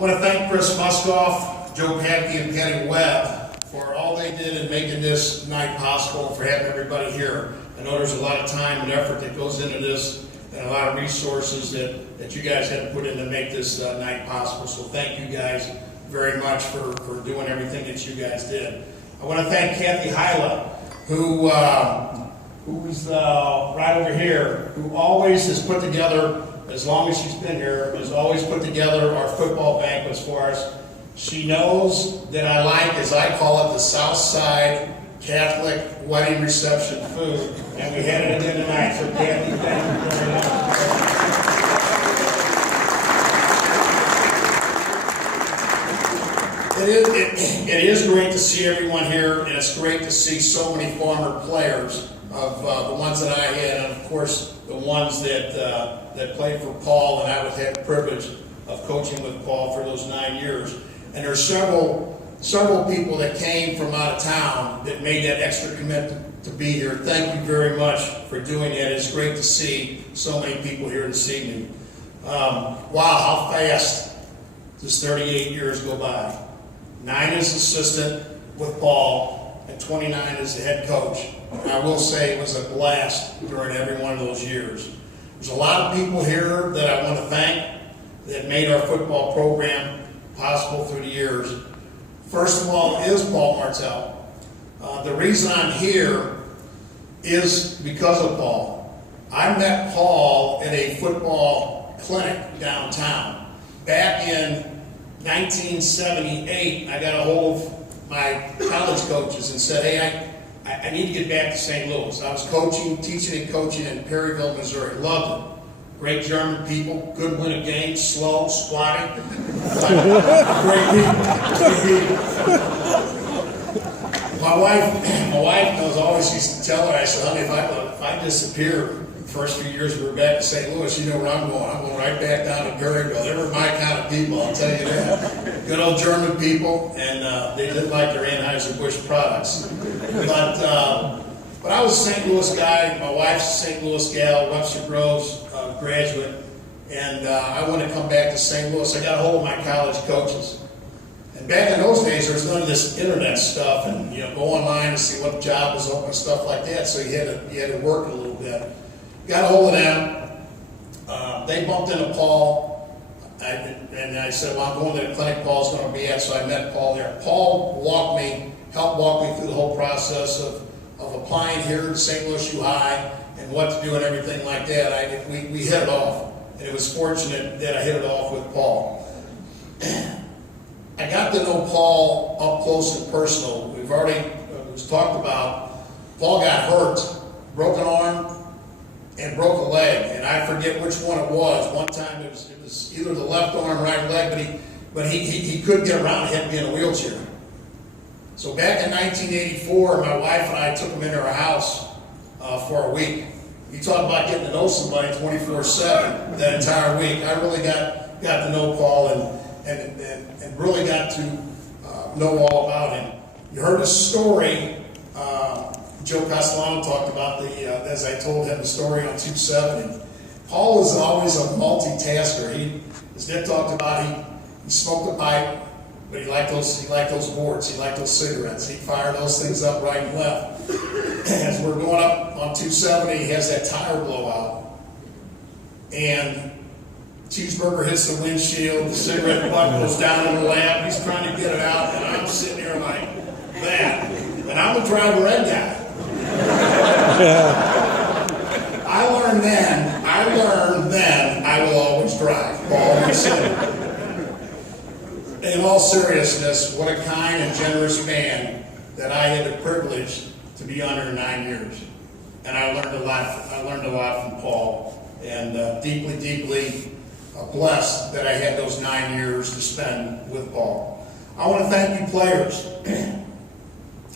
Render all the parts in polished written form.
I want to thank Chris Muskoff, Joe Packey, and Penny Webb for all they did in making this night possible and for having everybody here. I know there's a lot of time and effort that goes into this and a lot of resources that you guys had to put in to make this night possible. So thank you guys very much for doing everything that you guys did. I want to thank Kathy Hyla, who's right over here, who always has put together, as long as she's been here, has always put together our football banquets for us. She knows that I like, as I call it, the South Side Catholic wedding reception food, and we had it in tonight. So Kathy, thank you very much. It is great to see everyone here, and it's great to see so many former players of the ones that I had, and of course the ones that played for Paul, and I would have the privilege of coaching with Paul for those 9 years. And there's several people that came from out of town that made that extra commitment to be here. Thank you very much for doing that. It's great to see so many people here this evening. Wow, how fast does 38 years go by? 9 as assistant with Paul, and 29 as the head coach. And I will say it was a blast during every one of those years. There's a lot of people here that I want to thank that made our football program possible through the years. First of all is Paul Martell. The reason I'm here is because of Paul. I met Paul at a football clinic downtown. Back in 1978, I got a hold of my college coaches and said, hey, I need to get back to St. Louis. I was teaching and coaching in Perryville, Missouri. Loved it. Great German people, good win a game, slow, squatty. Great people. My wife knows, always used to tell her, I said, honey, if I disappear, the first few years we were back to St. Louis, you know where I'm going. I'm going right back down to Perryville. They were my kind of people, I'll tell you that. Good old German people, and they didn't like their Anheuser-Busch products. But I was a St. Louis guy. My wife's a St. Louis gal, Webster Groves graduate, and I wanted to come back to St. Louis. I got a hold of my college coaches. And back in those days, there was none of this internet stuff, and go online to see what job was open, stuff like that. So you had to work a little bit. Got a hold of them. They bumped into Paul, and I said, well, I'm going to the clinic Paul's going to be at, so I met Paul there. Paul helped walk me through the whole process of applying here to St. Louis U High and what to do and everything like that. We hit it off, and it was fortunate that I hit it off with Paul. I got to know Paul up close and personal. We've already it was talked about. Paul got hurt, broken arm, and broke a leg, and I forget which one it was. One time it was either the left arm, right leg, but he couldn't get around. He had to be in a wheelchair. So back in 1984, my wife and I took him into our house for a week. You talk about getting to know somebody 24/7 that entire week. I really got to know Paul and really got to know all about him. You heard his story. Joe Castellano talked about as I told him the story on 270. Paul was always a multitasker. As Nick talked about, he smoked a pipe, but he liked those boards. He liked those cigarettes. He'd fire those things up right and left. As we're going up on 270, he has that tire blowout, and cheeseburger hits the windshield. The cigarette butt goes down in the lap. He's trying to get it out, and I'm sitting here like that. And I'm the driver ed guy. I learned then I will always drive. Paul always said. In all seriousness, what a kind and generous man that I had the privilege to be under 9 years. And I learned a lot from Paul, and deeply blessed that I had those 9 years to spend with Paul. I want to thank you players.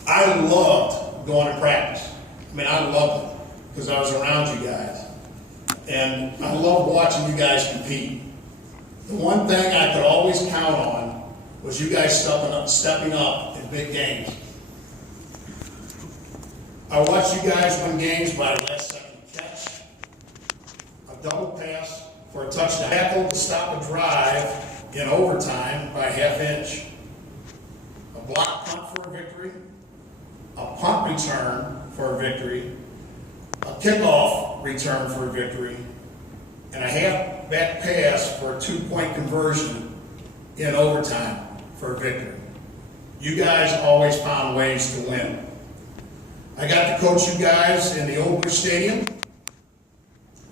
I loved going to practice. I loved it because I was around you guys. And I loved watching you guys compete. The one thing I could always count on was you guys stepping up in big games. I watched you guys win games by a last-second catch, a double pass for a touchdown, tackle to stop a drive, in overtime by a half inch, a block punt for a victory, a punt return for a victory, a kickoff return for a victory, and a half-back pass for a 2-point conversion in overtime for a victory. You guys always found ways to win. I got to coach you guys in the Old Bush Stadium,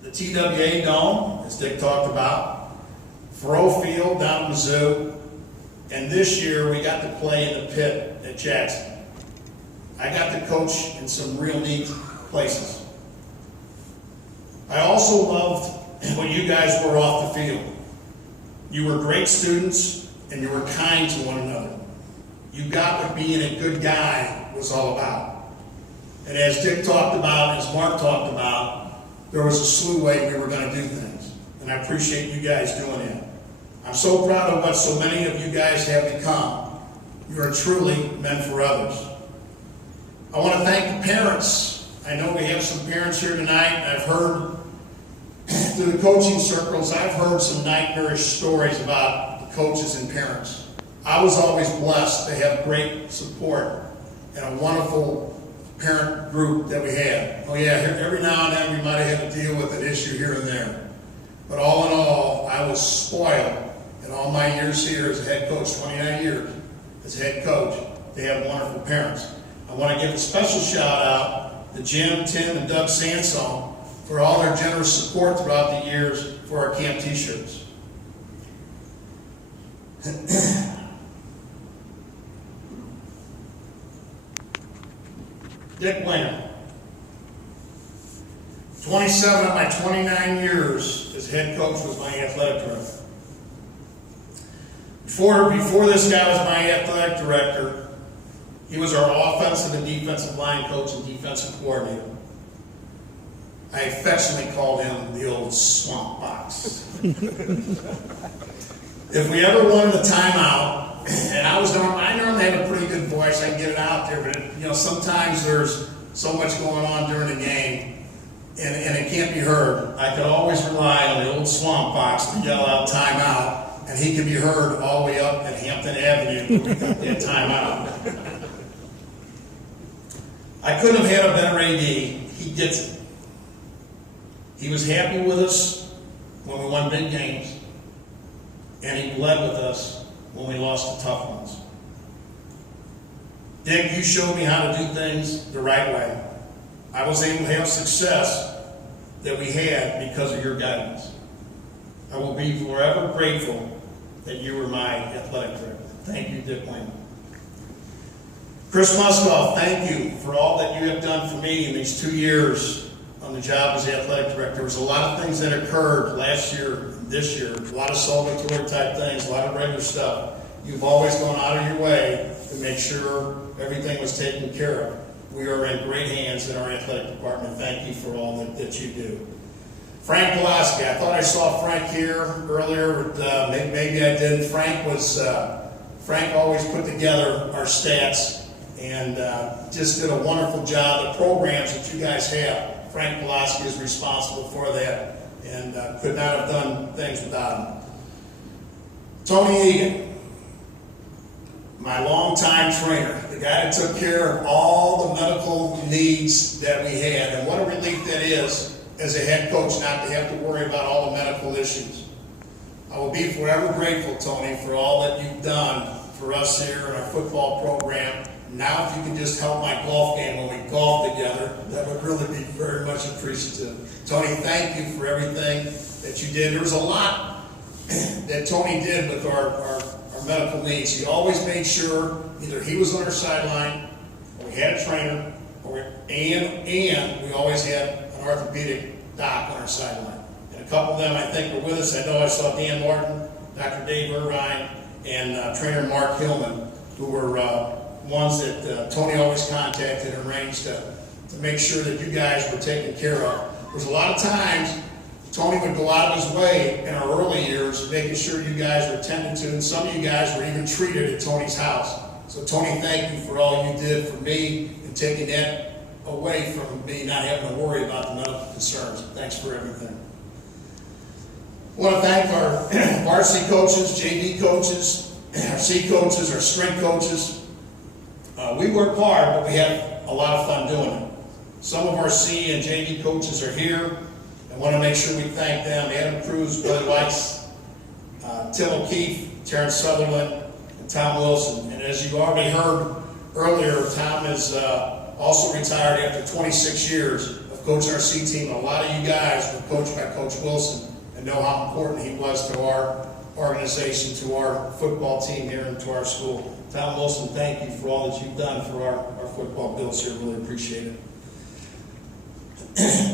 the TWA Dome, as Dick talked about, Thoreau Field down in Mizzou, and this year we got to play in the pit at Jackson. I got to coach in some real neat places. I also loved when you guys were off the field. You were great students and you were kind to one another. You got what being a good guy was all about. And as Dick talked about, as Mark talked about, there was a SLUH way we were going to do things. And I appreciate you guys doing it. I'm so proud of what so many of you guys have become. You are truly meant for others. I want to thank the parents. I know we have some parents here tonight. I've heard through the coaching circles, I've heard some nightmarish stories about the coaches and parents. I was always blessed to have great support and a wonderful parent group that we had. Oh yeah, every now and then we might have had to deal with an issue here and there. But all in all, I was spoiled in all my years here as a head coach, 29 years as a head coach, to have wonderful parents. I want to give a special shout out to Jim, Tim, and Doug Sansone for all their generous support throughout the years for our camp t-shirts. Dick Winger. 27 of my 29 years as head coach was my athletic director. Before this guy was my athletic director, he was our offensive and defensive line coach and defensive coordinator. I affectionately called him the old swamp box. If we ever wanted a timeout, and I normally have a pretty good voice, I can get it out there, but sometimes there's so much going on during the game, and it can't be heard. I could always rely on the old swamp box to yell out timeout, and he could be heard all the way up at Hampton Avenue when we got that timeout. I couldn't have had a better AD. He gets it. He was happy with us when we won big games, and he bled with us when we lost the tough ones. Dick, you showed me how to do things the right way. I was able to have success that we had because of your guidance. I will be forever grateful that you were my athletic director. Thank you, Dick Wayne. Chris Muskoff, thank you for all that you have done for me in these 2 years on the job as the athletic director. There was a lot of things that occurred last year, this year, a lot of celebratory type things, a lot of regular stuff. You've always gone out of your way to make sure everything was taken care of. We are in great hands in our athletic department. Thank you for all that you do. Frank Pulaski, I thought I saw Frank here earlier, but maybe I didn't. Frank always put together our stats and just did a wonderful job. The programs that you guys have, Frank Pulaski is responsible for that, and could not have done things without him. Tony Egan, my longtime trainer, the guy that took care of all the medical needs that we had, and what a relief that is as a head coach not to have to worry about all the medical issues. I will be forever grateful, Tony, for all that you've done for us here in our football program. Now, if you can just help my golf game when we golf together, that would really be very much appreciative. Tony, thank you for everything that you did. There was a lot that Tony did with our medical needs. He always made sure either he was on our sideline, or we had a trainer, and we always had an orthopedic doc on our sideline. And a couple of them, I think, were with us. I know I saw Dan Martin, Dr. Dave Irvine, and trainer Mark Hillman, who were ones that Tony always contacted and arranged to make sure that you guys were taken care of. There's a lot of times Tony would go out of his way in our early years making sure you guys were tended to, and some of you guys were even treated at Tony's house. So Tony, thank you for all you did for me and taking that away from me not having to worry about the medical concerns. Thanks for everything. I want to thank our varsity coaches, JV coaches, our C coaches, our strength coaches. We work hard, but we have a lot of fun doing it. Some of our C and JV coaches are here. I want to make sure we thank them. Adam Cruz, Billy Weiss, Tim O'Keefe, Terrence Sutherland, and Tom Wilson. And as you already heard earlier, Tom is also retired after 26 years of coaching our C team. A lot of you guys were coached by Coach Wilson and know how important he was to our organization, to our football team here, and to our school. Tom Wilson, thank you for all that you've done for our football Bills here. Really appreciate it.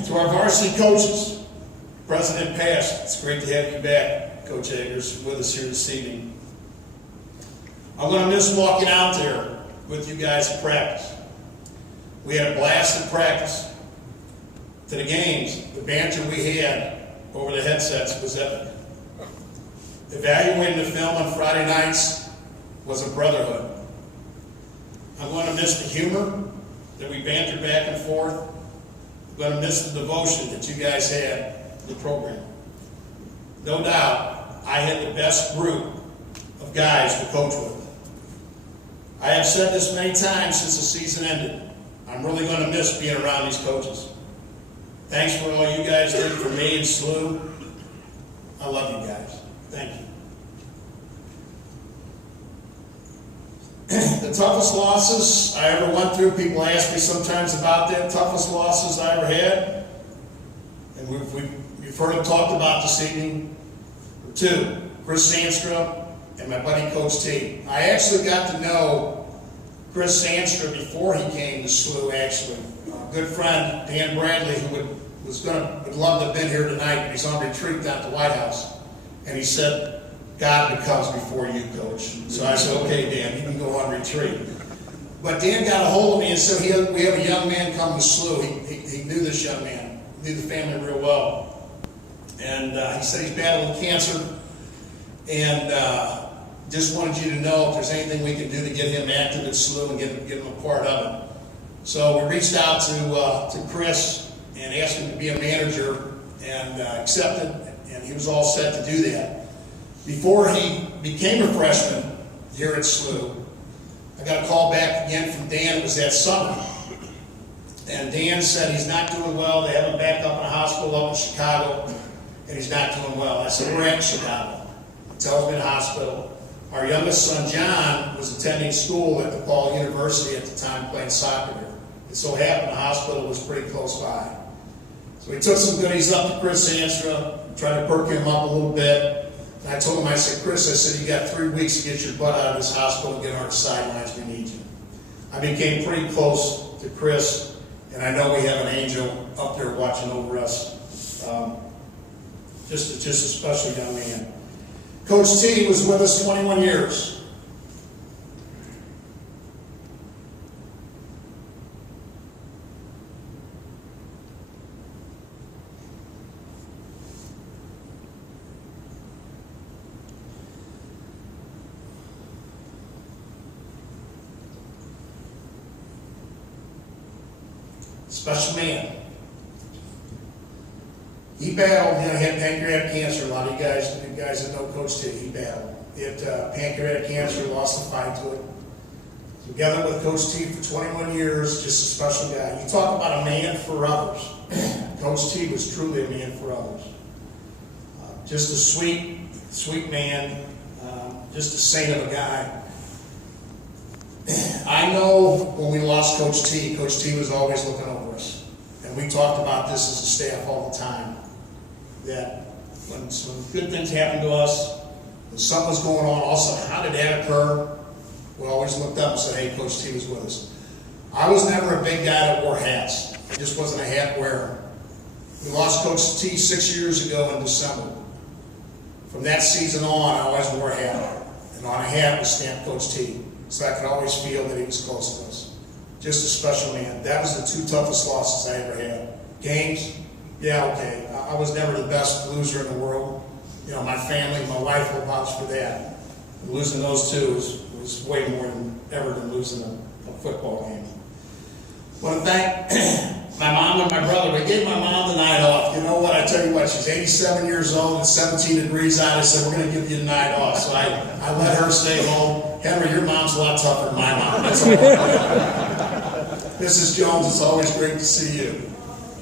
To our varsity coaches, President past, it's great to have you back, Coach Eggers, with us here this evening. I'm going to miss walking out there with you guys at practice. We had a blast at practice. To the games, the banter we had over the headsets was epic. Evaluating the film on Friday nights was a brotherhood. I'm going to miss the humor that we bantered back and forth. I'm going to miss the devotion that you guys had to the program. No doubt, I had the best group of guys to coach with. I have said this many times since the season ended. I'm really going to miss being around these coaches. Thanks for all you guys did for me and SLUH. I love you guys. Thank you. The toughest losses I ever went through, people ask me sometimes about that, toughest losses I ever had, and you've heard them talked about this evening, were two, Chris Sandstra and my buddy Coach T. I actually got to know Chris Sandstra before he came to SLUH, actually. A good friend, Dan Bradley, who would love to have been here tonight, but he's on retreat down at the White House. And he said, God becomes before you, Coach. So I said, okay, Dan, you can go on retreat. But Dan got a hold of me and said, we have a young man come to SLUH. He knew this young man, knew the family real well. And he said he's battling cancer. And just wanted you to know if there's anything we can do to get him active at SLUH and get him a part of it. So we reached out to Chris and asked him to be a manager, and accepted, and he was all set to do that. Before he became a freshman here at SLUH, I got a call back again from Dan. It was that summer. And Dan said he's not doing well. They have him back up in a hospital up in Chicago, and he's not doing well. I said, we're at Chicago. He tells me in the hospital. Our youngest son, John, was attending school at DePaul University at the time, playing soccer there. It so happened the hospital was pretty close by. So he took some goodies up to Chris Sandstra, tried to perk him up a little bit. And I told him, I said, Chris, I said, you got 3 weeks to get your butt out of this hospital and get on the sidelines. We need you. I became pretty close to Chris, and I know we have an angel up there watching over us. Just a special young man. Coach T was with us 21 years. Special man. He battled, he had pancreatic cancer. A lot of you guys that know Coach T, he battled. He had pancreatic cancer, lost the fight to it. Together with Coach T for 21 years, just a special guy. You talk about a man for others. Coach T was truly a man for others. Just a sweet man, just a saint of a guy. I know when we lost Coach T was always looking over us. And we talked about this as a staff all the time. That when some good things happened to us, when something was going on, also, how did that occur? We always looked up and said, hey, Coach T was with us. I was never a big guy that wore hats. I just wasn't a hat wearer. We lost Coach T 6 years ago in December. From that season on, I always wore a hat. And on a hat was stamped Coach T. So I could always feel that he was close to us. Just a special man. That was the 2 toughest losses I ever had. Games, yeah, okay. I was never the best loser in the world. You know, my family, my wife will vouch for that. And losing those 2 was way more than ever than losing a football game. I want to thank my mom and my brother, we gave my mom the night off. You know what? I tell you what, she's 87 years old, it's 17 degrees out. I said, we're going to give you the night off. So I let her stay home. Henry, your mom's a lot tougher than my mom. That's all. Mrs. Jones, it's always great to see you.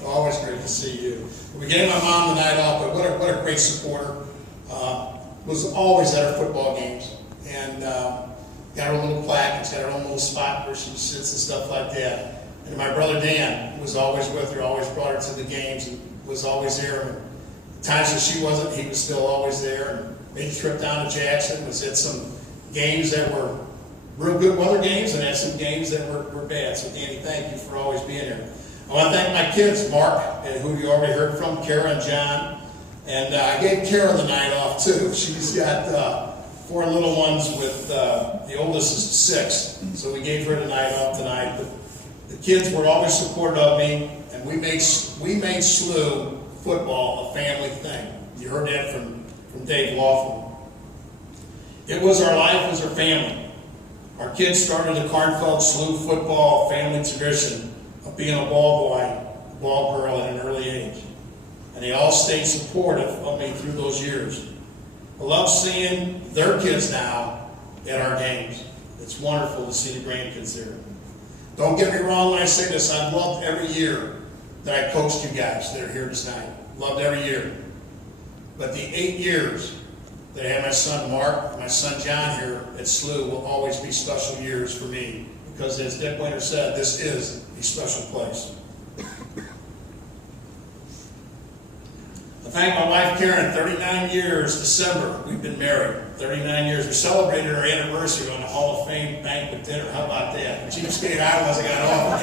Always great to see you. We gave my mom the night off, but what a great supporter. Was always at our football games. And got her little plaque, it's got her own little spot where she sits and stuff like that. And my brother Dan was always with her, always brought her to the games and was always there. And times that she wasn't, he was still always there. And made a trip down to Jackson, was at some games that were real good weather games and had some games that were bad. So Danny, thank you for always being here. I want to thank my kids, Mark, who you already heard from, Kara and John. And I gave Kara the night off too. She's got 4 little ones with, the oldest is 6. So we gave her the night off tonight. But the kids were always supportive of me, and we made SLUH Football a family thing. You heard that from Dave Laughlin. It was our life, it was our family. Our kids started the Kornfeld SLUH Football family tradition of being a ball boy, a ball girl at an early age. And they all stayed supportive of me through those years. I love seeing their kids now at our games. It's wonderful to see the grandkids there. Don't get me wrong when I say this, I've loved every year that I coached you guys that are here tonight. Loved every year. But the 8 years that I had my son Mark, my son John here at SLUH will always be special years for me. Because as Dick Winter said, this is a special place. I thank my wife Karen, 39 years, December, we've been married. 39 years. We celebrated our anniversary on the Hall of Fame banquet dinner. How about that? Cheapskate I was, I got off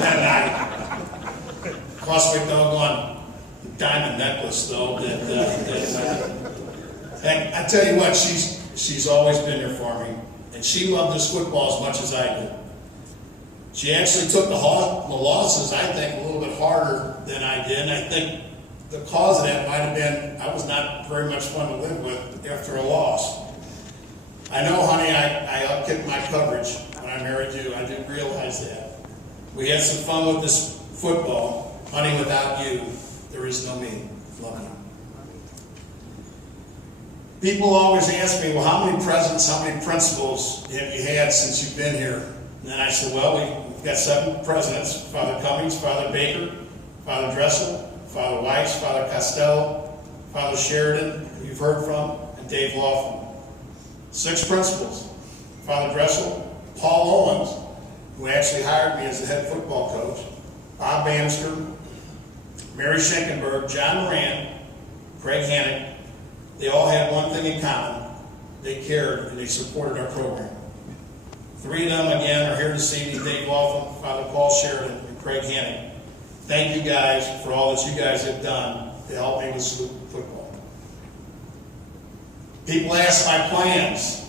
that night. Cost me a doggone diamond necklace though. And I tell you what, she's always been there for me. And she loved this football as much as I did. She actually took the losses, I think, a little bit harder than I did. And I think the cause of that might have been I was not very much fun to live with after a loss. I know, honey, I upkicked my coverage when I married you. I did realize that. We had some fun with this football. Honey, without you, there is no me. Love you. People always ask me, well, how many presidents, how many principals have you had since you've been here? And I said, well, we've got 7 presidents: Father Cummings, Father Baker, Father Dressel, Father Weiss, Father Costello, Father Sheridan, who you've heard from, and Dave Laughlin. 6 principals: Father Dressel, Paul Owens, who actually hired me as the head football coach, Bob Bannister, Mary Schenkenberg, John Moran, Craig Hannick. They all had one thing in common. They cared and they supported our program. 3 of them, again, are here this evening: Dave Laughlin, Father Paul Sheridan, and Craig Hannick. Thank you guys for all that you guys have done to help me with SLUH Football. People ask my plans.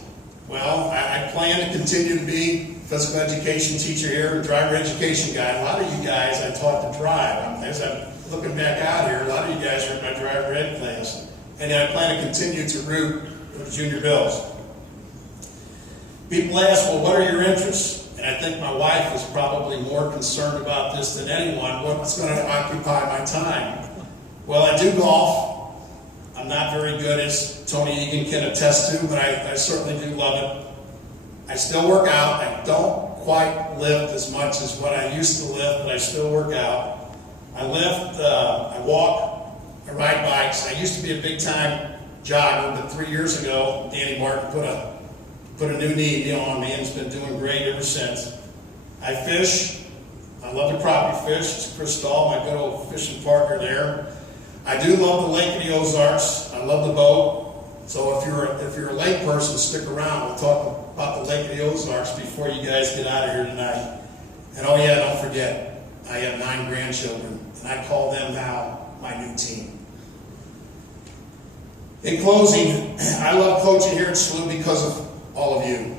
Well, I plan to continue to be physical education teacher here and driver education guy. A lot of you guys I taught to drive. As I'm looking back out here, a lot of you guys are in my driver ed class. And I plan to continue to root for the Junior Bills. People ask, well, what are your interests? And I think my wife is probably more concerned about this than anyone. What's going to occupy my time? Well, I do golf. I'm not very good, as Tony Egan can attest to, but I certainly do love it. I still work out. I don't quite lift as much as what I used to lift, but I still work out. I lift, I walk, I ride bikes. I used to be a big-time jogger, but 3 years ago, Danny Martin put a new knee deal on me and has been doing great ever since. I fish. I love to crappie fish. It's Chris Stahl, my good old fishing partner there. I do love the Lake of the Ozarks. I love the boat. So if you're a lake person, stick around. We'll talk about the Lake of the Ozarks before you guys get out of here tonight. And oh yeah, don't forget, I have 9 grandchildren, and I call them now my new team. In closing, I love coaching here at SLUH because of all of you.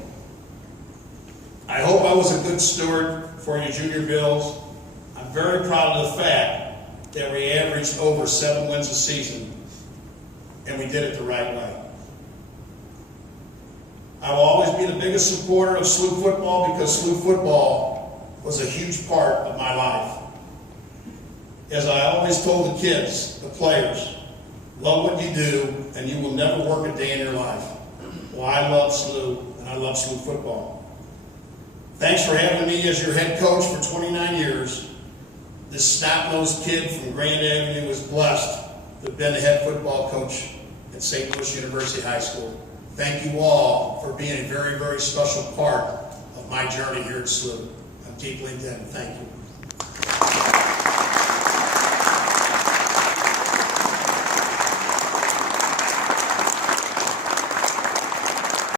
I hope I was a good steward for you Junior Bills. I'm very proud of the fact that we averaged over 7 wins a season, and we did it the right way. I will always be the biggest supporter of SLUH Football because SLUH Football was a huge part of my life. as I always told the kids, the players, love what you do, and you will never work a day in your life. Well, I love SLUH, and I love SLUH football. Thanks for having me as your head coach for 29 years. This snot-nosed kid from Grand Avenue is blessed to have been the head football coach at St. Louis University High School. Thank you all for being a very, very special part of my journey here at SLUH. I'm deeply indebted. Thank you.